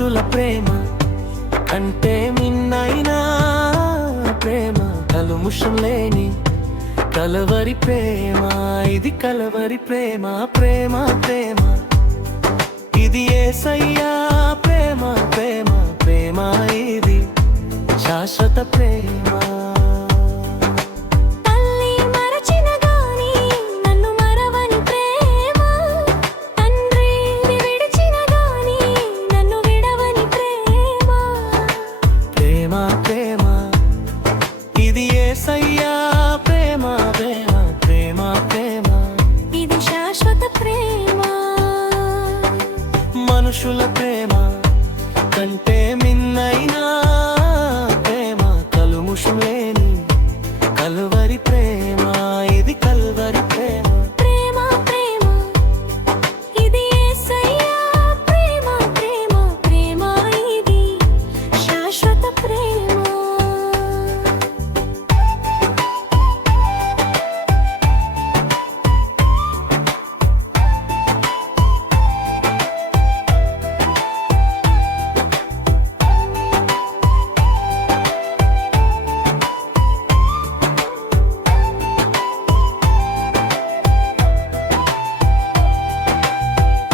మనుషుల ప్రేమ అంటే మిన్నైనా ప్రేమ, కలుముషం లేని కలవరి ప్రేమ. ఇది కలవరి ప్రేమ, ప్రేమ ప్రేమ. ఇది యేసయ్యా ప్రేమ, ప్రేమ ప్రేమ. ఇది శాశ్వత ప్రేమ. మనుషుల ప్రేమ కంటే మిన్నైనా ప్రేమ, కలుముషం లేని కలువరి ప్రేమ. ఇది కలువరి ప్రేమ. ప్రేమ ప్రేమ. ఇది యేసయ్యా ప్రేమ, ప్రేమ ప్రేమ. ఇది శాశ్వత ప్రేమ.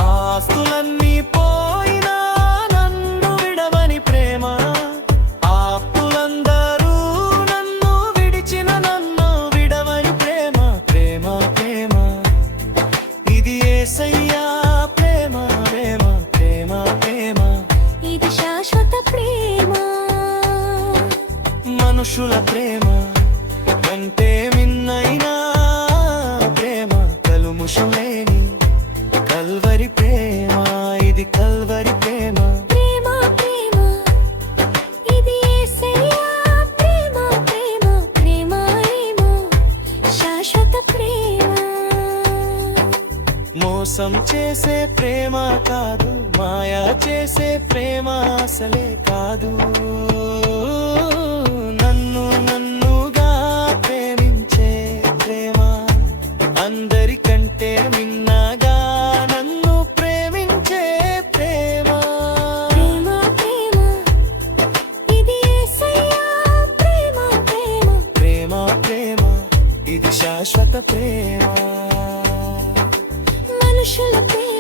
ఆస్తులన్నీ పోయినా నన్ను విడవని ప్రేమ, ఆప్తులందరూ నన్ను విడిచిన నన్ను విడవని ప్రేమ. ప్రేమ ప్రేమ. ఇది యేసయ్యా ప్రేమ, ప్రేమ ప్రేమ ప్రేమ. ఇది శాశ్వత ప్రేమ. మనుషుల ప్రేమ కంటే మిన్నైనా ప్రేమ, కలుముషం లేని కల్వరి ప్రేమ. ఇది కల్వరి ప్రేమ. ప్రేమ ప్రేమ. ఇది యేసయ్యా ప్రేమ, ప్రేమ ప్రేమ. ఏమో శాశ్వత ప్రేమ. మోసం చేసే ప్రేమ కాదు, మాయా చేసే ప్రేమ అసలే కాదు. నన్ను నన్నుగా ప్రేమించే ప్రేమ, అందరికంటే మిన్నగా నన్ను ప్రేమించే ప్రేమ. ప్రేమ ప్రేమ. ఇది యేసయ్యా ప్రేమ, ప్రేమ ప్రేమ ప్రేమ. ఇది శాశ్వత ప్రేమ. మనుషుల ప్రేమ